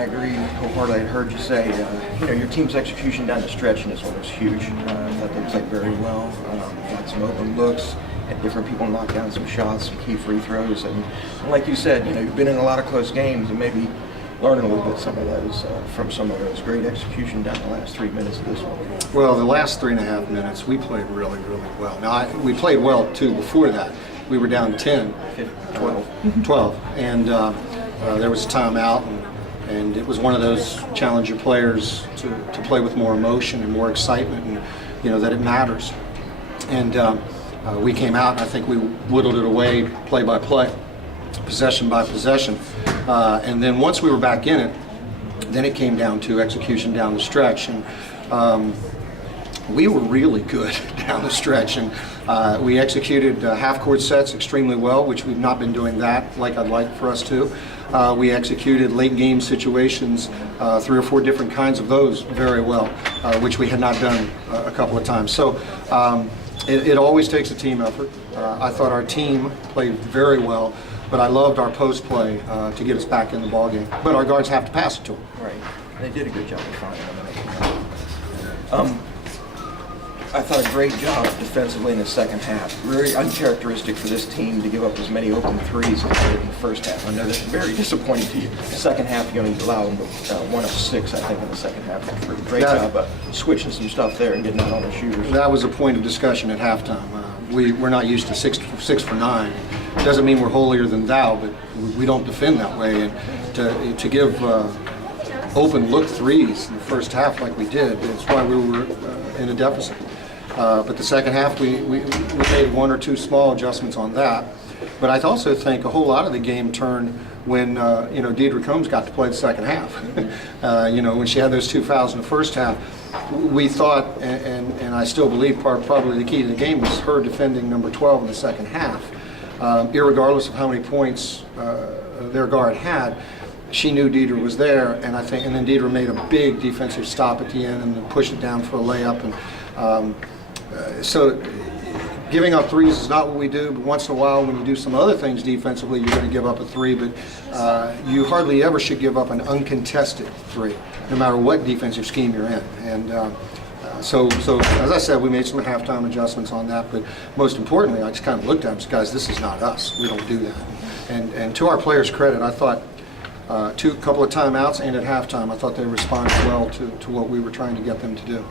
I agree wholeheartedly. I heard you say, your team's execution down the stretch in this one was huge. I thought they played very well. Got some open looks, had different people knock down some shots, some key free throws, and like you said, you've been in a lot of close games and maybe learning a little bit some of those from some of those great execution down the last 3 minutes of this one. Well, the last 3.5 minutes, we played really, really well. Now, we played well, too, before that. We were down 10. 12. And there was a timeout, and it was one of those challenge your players to play with more emotion and more excitement, and, that it matters. And we came out, and I think we whittled it away play by play, possession by possession. And then once we were back in it, then it came down to execution down the stretch. And we were really good down the stretch. And we executed half-court sets extremely well, which we've not been doing that like I'd like for us to. We executed late-game situations, 3 or 4 different kinds of those very well, which we had not done a couple of times. So it always takes a team effort. I thought our team played very well, but I loved our post play to get us back in the ballgame. But our guards have to pass it to them. Right. They did a good job of finding them. I thought a great job defensively in the second half. Very uncharacteristic for this team to give up as many open threes as they did in the first half. I know that's very disappointing to you. The second half, you only allowed them 1 of 6, I think, in the second half. Great job switching some stuff there and getting out on the shooters. That was a point of discussion at halftime. We're not used to 6 for 9. It doesn't mean we're holier than thou, but we don't defend that way. And to give open look threes in the first half like we did, that's why we were in a deficit. But the second half, we made 1 or 2 small adjustments on that. But I also think a whole lot of the game turned when Deidre Combs got to play the second half. When she had those 2 fouls in the first half, we thought, and I still believe probably the key to the game was her defending number 12 in the second half. Irregardless of how many points their guard had, she knew Deidre was there, and then Deidre made a big defensive stop at the end and then pushed it down for a layup. And so giving up threes is not what we do, but once in a while when you do some other things defensively, you're going to give up a 3, but you hardly ever should give up an uncontested 3, no matter what defensive scheme you're in. And so as I said, we made some halftime adjustments on that, but most importantly, I just kind of looked at them and said, guys, this is not us. We don't do that. And to our players' credit, I thought couple of timeouts and at halftime, I thought they responded well to what we were trying to get them to do.